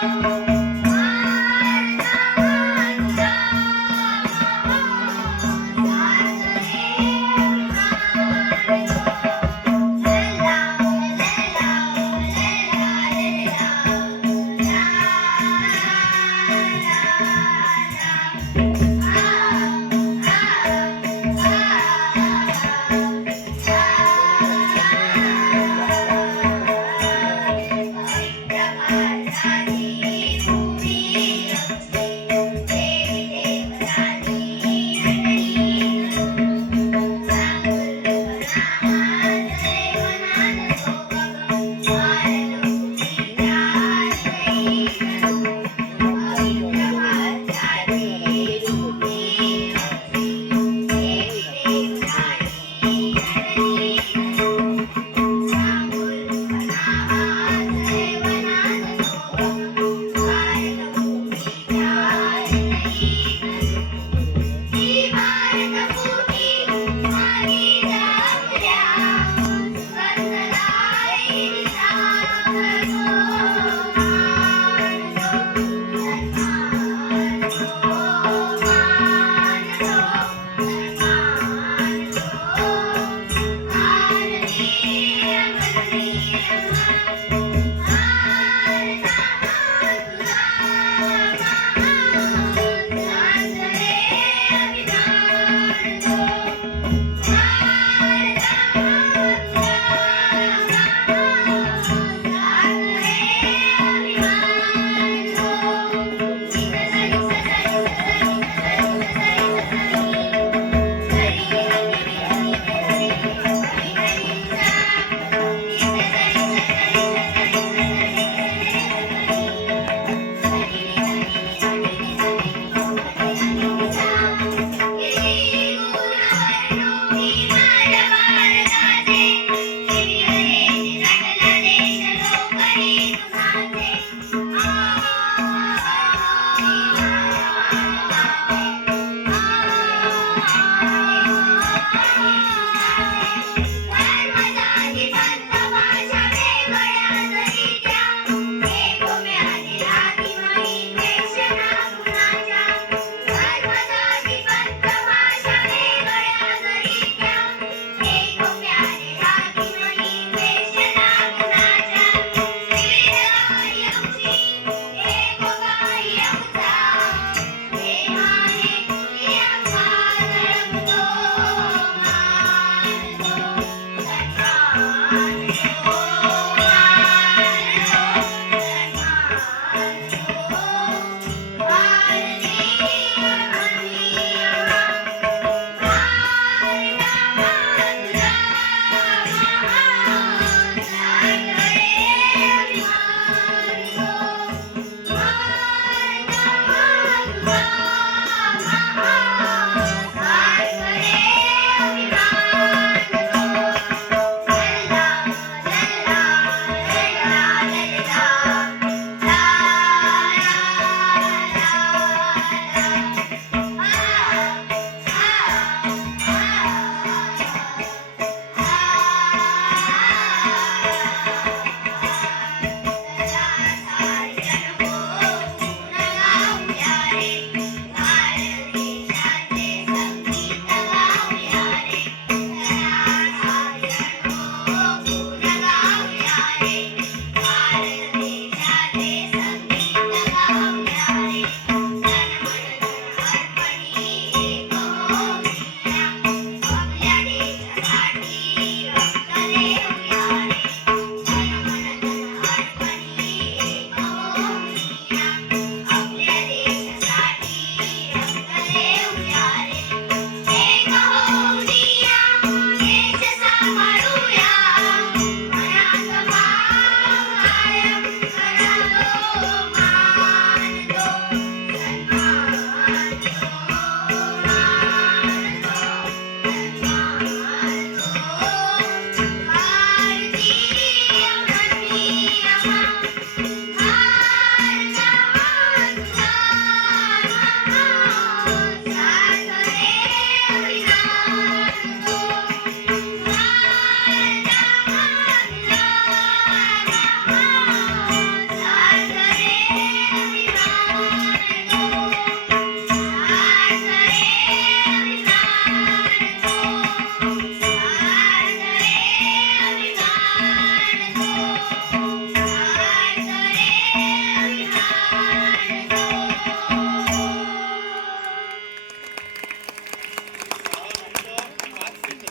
Thank uh you. -huh.